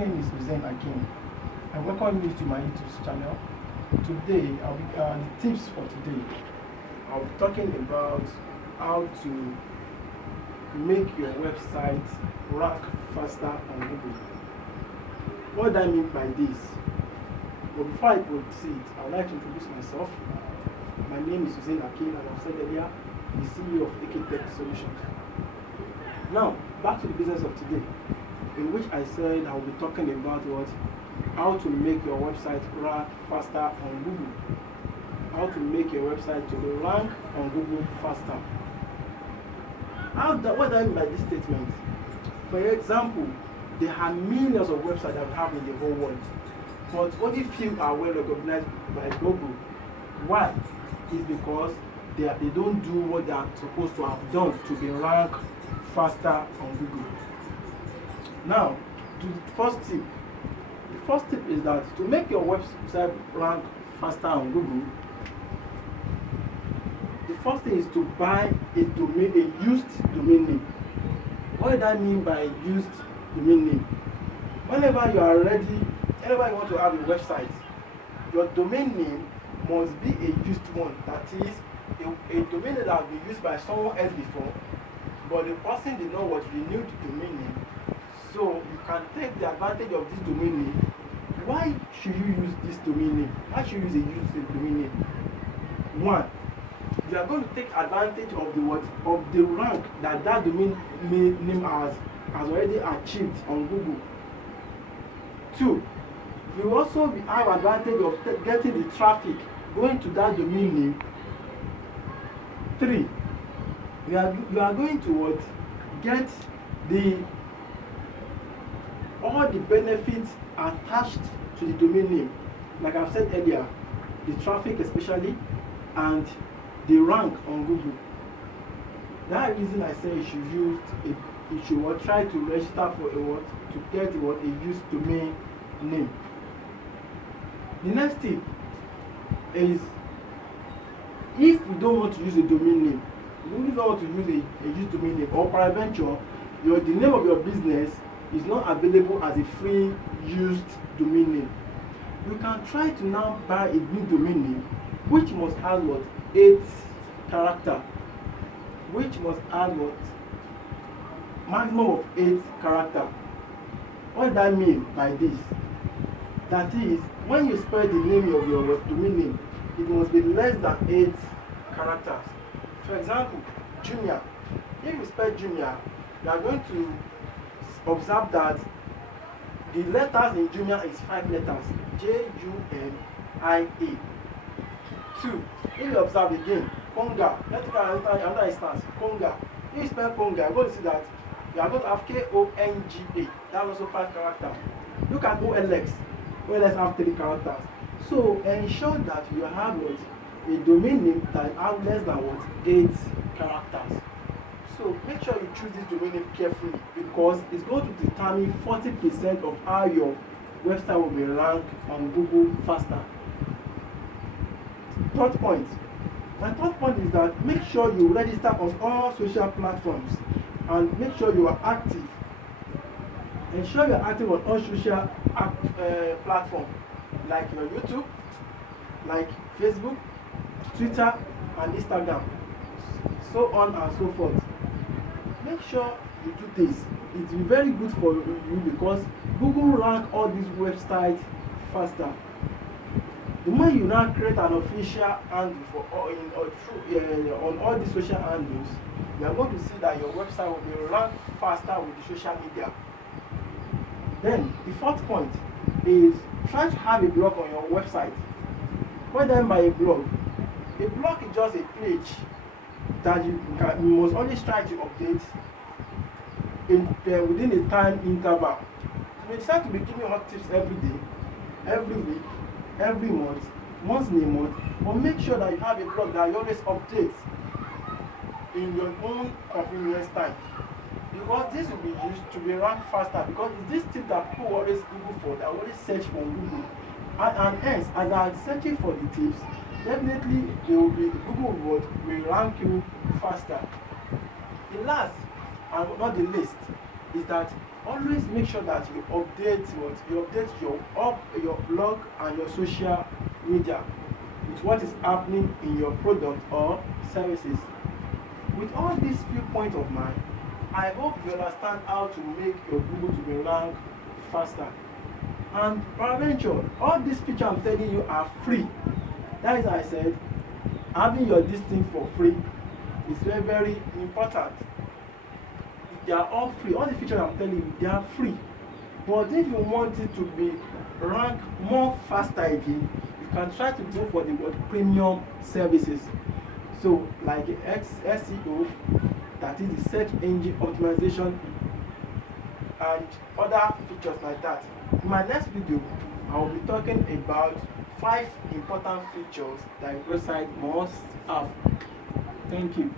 name is Hussein Akin. I welcome you to my YouTube channel. Today, the tips for today. I'll be talking about how to make your website rank faster on Google. What do I mean by this? But before I proceed, I would like to introduce myself. My name is Hussein Akin, and I've said earlier, the CEO of AK Tech Solutions. Now, back to the business of today, in which I said I will be talking about how to make your website rank faster on Google. How to make your website to rank on Google faster. What do I mean by this statement? For example, there are millions of websites that we have in the whole world, but only few are well recognized by Google. Why? It's because they don't do what they are supposed to have done to be ranked faster on Google. Now, to the first tip. The first tip is that to make your website rank faster on Google, the first thing is to buy a used domain name. What do I mean by used domain name? Whenever you want to have a website, your domain name must be a used one. That is, a domain name that has been used by someone else before, but the person did not renew the domain name. So you can take the advantage of this domain name. Why should you use this domain name? Why should you use a used domain name? One, you are going to take advantage of the rank that domain name has already achieved on Google. Two, you also have advantage of getting the traffic going to that domain name. Three, you are going to get all the benefits attached to the domain name, like I've said earlier, the traffic especially, and the rank on Google. That reason I say you should try to register for to get a used domain name. The next tip is, if you don't want to use a domain name, you don't want to use a used domain name, or peradventure the name of your business is not available as a free used domain name, you can try to now buy a new domain name which must have 8 characters, maximum of 8 characters. What does that mean by this? That is, when you spell the name of your domain name, it must be less than 8 characters. For example, Jumia. If you spell Jumia, you are going to observe that the letters in Jumia is 5 letters, Jumia. 2. If you observe again, Konga, let's take another instance, Konga. If you spell Konga, you're going to see that you are going to have Konga. That's also 5 characters. Look at OLX. OLX have 3 characters. So ensure that you have a domain name that has less than 8 characters. So make sure you choose this domain name carefully, because it's going to determine 40% of how your website will be ranked on Google faster. Third point. My third point is that make sure you register on all social platforms and make sure you are active. Ensure you are active on all social platforms like your YouTube, like Facebook, Twitter, and Instagram, so on and so forth. Make sure you do this. It's very good for you because Google rank all these websites faster. The more you now create an official handle on all these social handles, you are going to see that your website will be ranked faster with the social media. Then the fourth point is, try to have a blog on your website. What do I mean by a blog? A blog is just a page that you must always try to update within a time interval. You may decide to be giving hot tips every day, every week, every month, once in a month, but make sure that you have a blog that you always update in your own convenience time. Because this will be used to be ranked faster, because it's this tip that people always Google for, that always search for Google. And hence, as they are searching for the tips, definitely Google will rank you faster. The last and not the least is that always make sure that you update your blog and your social media with what is happening in your product or services. With all these few points of mine, I hope you understand how to make your Google to be ranked faster. And peradventure, all these features I'm telling you are free. That is why I said having your listing for free is very, very important. They are all free. All the features I'm telling you, they are free. But if you want it to be ranked more faster again, you can try to go for the word premium services. So like SEO, that is the search engine optimization, and other features like that. In my next video, I will be talking about 5 important features that a website must have. Thank you.